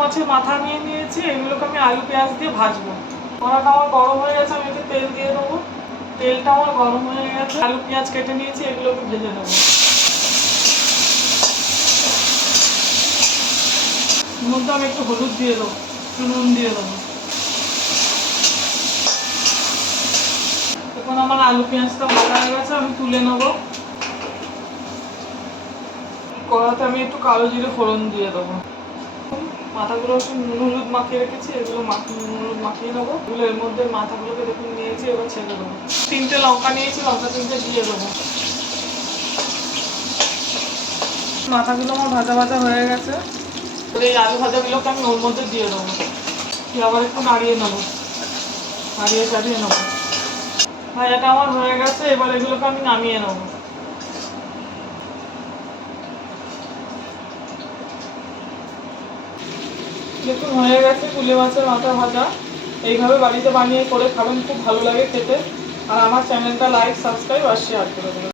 মাছের মাথা নিয়ে নিয়েছি, এগুলোকে আমি আলু পেঁয়াজ দিয়ে ভাজবো। কড়াটা আমার গরম হয়ে গেছে, আমি এতে তেল দিয়ে দেবো। তেলটা আমার গরম হয়ে গেছে, আলু পেঁয়াজ কেটে নিয়েছি, এগুলোকে ভেজে নেবো। এর মধ্যে আমি একটু হলুদ দিয়ে দেবো, একটু নুন দিয়ে দেবো। এখন আমার আলু পেঁয়াজটা ভাজা হয়ে গেছে, আমি তুলে নেবো। কড়াতে আমি একটু কালো জিরে ফোড়ন দিয়ে দেবো। মাথাগুলো একটু নুন হলুদ মাখিয়ে রেখেছি, এগুলো নুন হলুদ মাখিয়ে নেবো। এগুলো এর মধ্যে মাথাগুলোকে দেখুন নিয়েছি, এবার ছেড়ে দেবো। 3টে লঙ্কা নিয়েছি, লঙ্কা 3টে দিয়ে দেবো। মাথাগুলো আমার ভাজা ভাজা হয়ে গেছে, এই আলু ভাজাগুলোকে আমি ওর মধ্যে দিয়ে দেবো। আবার একটু নাড়িয়ে নেবো, নাড়িয়ে চাড়িয়ে নেবো। ভাজাটা আমার হয়ে গেছে, এবার এগুলোকে আমি নামিয়ে নেবো। দেখুন হয়ে গেছে কুলে মাছের মাথা ভাজা। এইভাবে বাড়িতে বানিয়ে করে খাবেন, খুব ভালো লাগে খেতে। আর আমার চ্যানেলটা লাইক, সাবস্ক্রাইব আর শেয়ার করে দেবেন।